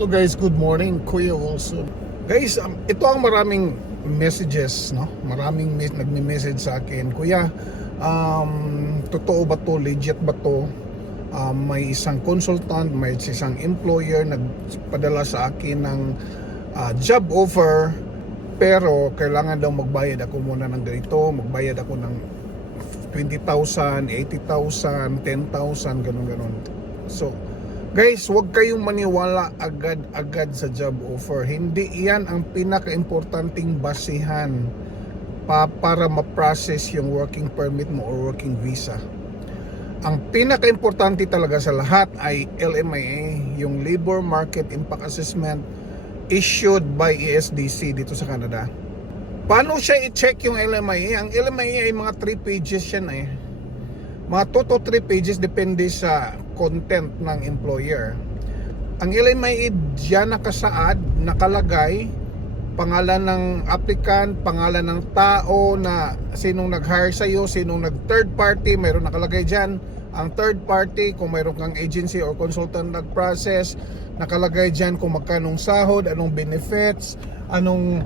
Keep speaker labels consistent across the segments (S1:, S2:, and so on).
S1: Hello guys, good morning. Kuya Wilson. Guys, um, ito ang maraming messages, no? Maraming mes- nagme-message sa akin. Kuya, um, totoo ba to? Legit ba to? Um, may isang consultant, may isang employer nagpadala sa akin ng ah, job offer pero kailangan daw magbayad ako muna ng ganito, magbayad ako ng 20,000, 80,000, 10,000, ganun ganon. So, guys, huwag kayong maniwala agad-agad sa job offer. Hindi iyan ang pinaka-importanting basihan pa para ma-process yung working permit mo or working visa. Ang pinaka-importante talaga sa lahat ay LMIA, yung Labor Market Impact Assessment issued by ESDC dito sa Canada. Paano siya i-check yung LMIA? Ang LMIA ay mga 3 pages yan eh. Mga 2 to 3 pages depende sa content ng employer. Ang LMIA diyan nakasaad, nakalagay pangalan ng applicant, pangalan ng tao na sinong nag-hire sa iyo, sinong nag-third party, mayroon nakalagay diyan ang third party, kung mayroon kang agency or consultant nag-process, nakalagay diyan kung magkanong sahod, anong benefits, anong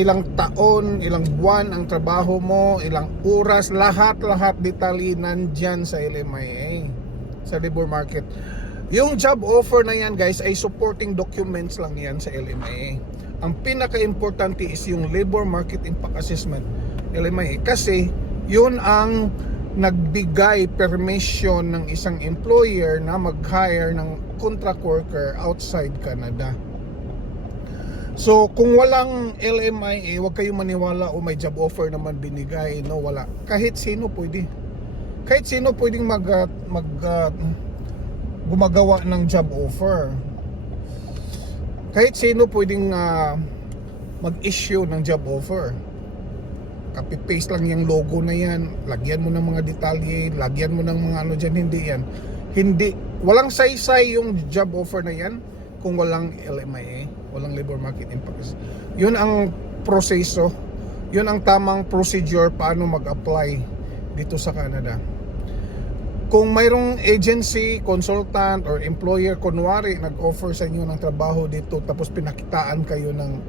S1: ilang taon, ilang buwan ang trabaho mo, ilang oras, lahat-lahat detalye nandyan sa LMIA, sa labor market. Yung job offer na yan guys ay supporting documents lang yan sa LMIA. Ang pinaka-importante is yung labor market impact assessment LMIA kasi yun ang nagbigay permission ng isang employer na mag-hire ng contract worker outside Canada. So, kung walang LMIA, huwag kayong maniwala o may job offer naman binigay. No, wala. Kahit sino pwede. Kahit sino pwedeng mag, uh, mag uh, gumagawa ng job offer. Kahit sino pwedeng uh, mag-issue ng job offer. Copy-paste lang yung logo na yan. Lagyan mo ng mga detalye, lagyan mo ng mga ano dyan. Hindi yan. Hindi. Walang saysay yung job offer na yan kung walang LMIA, walang labor market impact. Yun ang proseso, yun ang tamang procedure paano mag-apply dito sa Canada. Kung mayroong agency, consultant, or employer, kunwari, nag-offer sa inyo ng trabaho dito, tapos pinakitaan kayo ng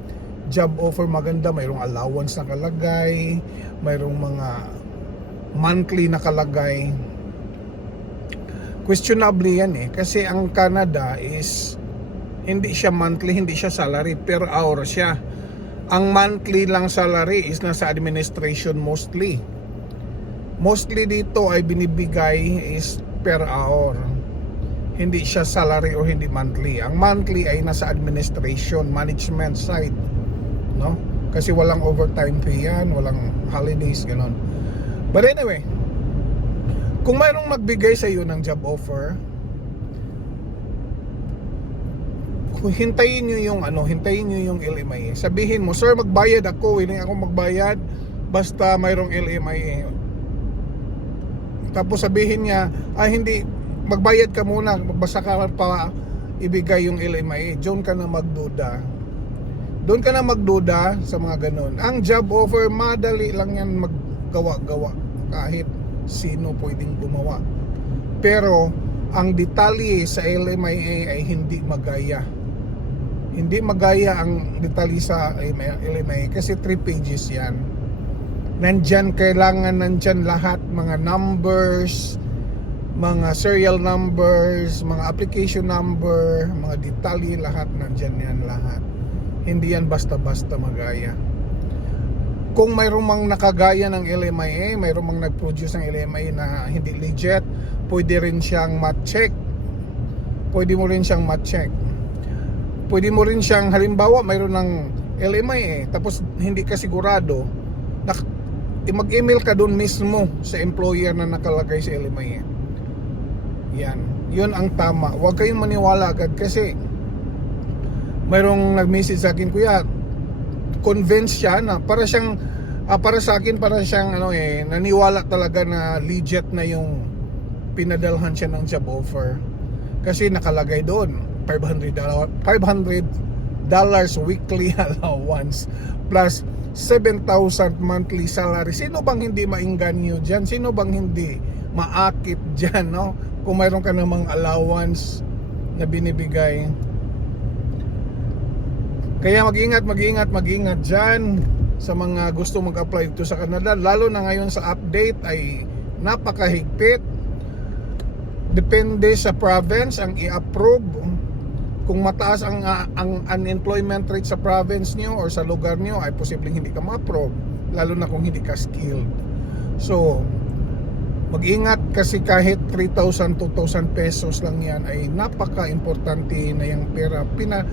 S1: job offer maganda, mayroong allowance na kalagay, mayroong mga monthly na kalagay. Questionable yan eh, kasi ang Canada is hindi siya monthly, hindi siya salary, per hour siya. Ang monthly lang salary is nasa administration mostly. Mostly dito ay binibigay is per hour. Hindi siya salary or hindi monthly. Ang monthly ay nasa administration, management side. No? Kasi walang overtime pay yan, walang holidays, gano'n. But anyway, kung mayroong magbigay sa iyo ng job offer, hintayin nyo yung ano, hintayin nyo yung LMIA. Sabihin mo, sir, magbayad ako, willing ako magbayad basta mayroong LMIA. Tapos sabihin niya, ah hindi, magbayad ka muna, basta ka pa ibigay yung LMIA. Diyon ka na magduda. Doon ka na magduda sa mga ganun. Ang job offer, madali lang yan maggawa-gawa. Kahit sino pwedeng gumawa. Pero, ang detalye sa LMIA ay hindi magaya hindi magaya ang detalye sa LMIA kasi 3 pages yan nandyan kailangan nandyan lahat. Mga numbers mga serial numbers mga application number mga detalye lahat nandyan yan lahat. Hindi yan basta-basta magaya. Kung mayroong mang nakagaya ng LMIA mayroong mang nag-produce ng LMIA na hindi legit pwede rin siyang mat-check pwede mo rin siyang mat-check pwede mo rin siyang halimbawa mayroon ng LMI eh tapos hindi ka sigurado mag-email ka doon mismo sa employer na nakalagay sa LMI eh. yan yun ang tama huwag kayong maniwala agad kasi mayroong nag-message sa akin kuya convinced siya na para siyang ah, para sa akin para siyang ano eh naniwala talaga na legit na yung pinadalhan siya ng job offer kasi nakalagay doon 500 500 dollars weekly allowance plus 7,000 monthly salary. Sino bang hindi maingganyo diyan? Sino bang hindi maakit diyan, no? Kung mayroon ka namang allowance na binibigay Kaya mag-ingat, mag-ingat, mag-ingat dyan sa mga gusto mag-apply dito sa Canada. Lalo na ngayon sa update ay napakahigpit. Depende sa province ang i-approve. Kung mataas ang, ah, ang unemployment rate sa province niyo or sa lugar niyo ay posibleng hindi ka ma-approve. Lalo na kung hindi ka skilled. So, mag-ingat kasi kahit 3,000, 2,000 pesos lang yan ay napaka-importante na yung pera. Pina,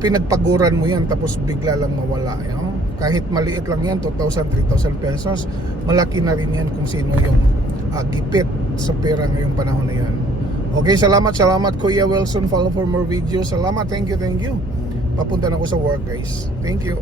S1: pinagpaguran mo yan tapos bigla lang mawala. You know? Kahit maliit lang yan, 2,000, 3,000 pesos, malaki na rin yan kung sino yung ah, gipit sa pera ngayong panahon na yan. Okay, salamat, salamat Kuya Wilson. Follow for more videos. Salamat, thank you, thank you. Papunta na ako sa work guys. Thank you.